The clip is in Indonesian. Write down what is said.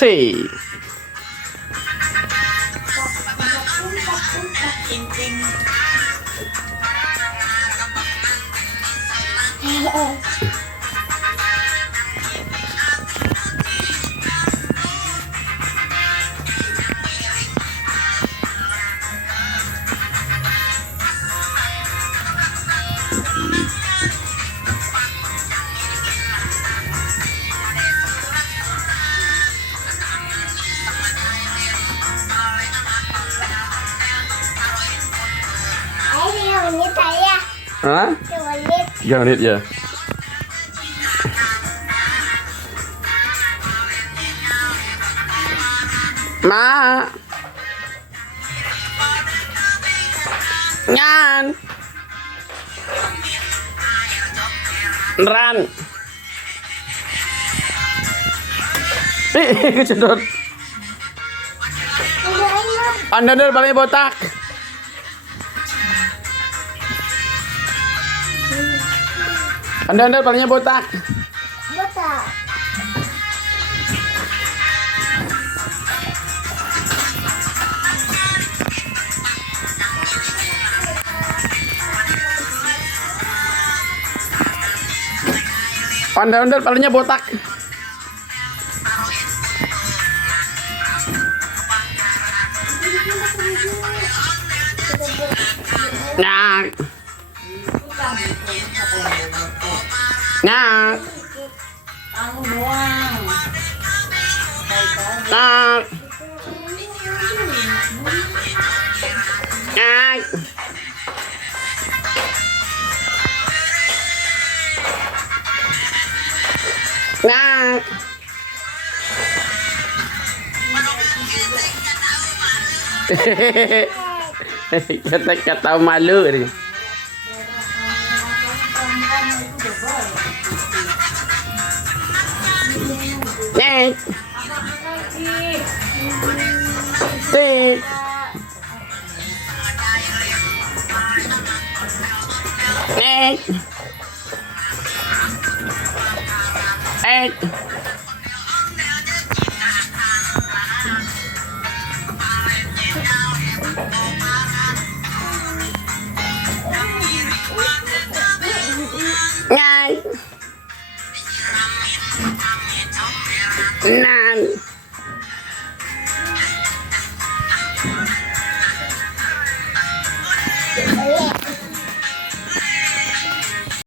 Si. Menit saya. Hah? 3 menit. 3 menit ya. Ma. Nhan. Ran. Kejedot. Ondel paling botak. Ondel palingnya botak. Botak. Ondel palingnya botak. Nyak. Nyak. Nyak. Nyak. Nyak. Kita tahu malu nih. Nek. Nek. Nek. Nek.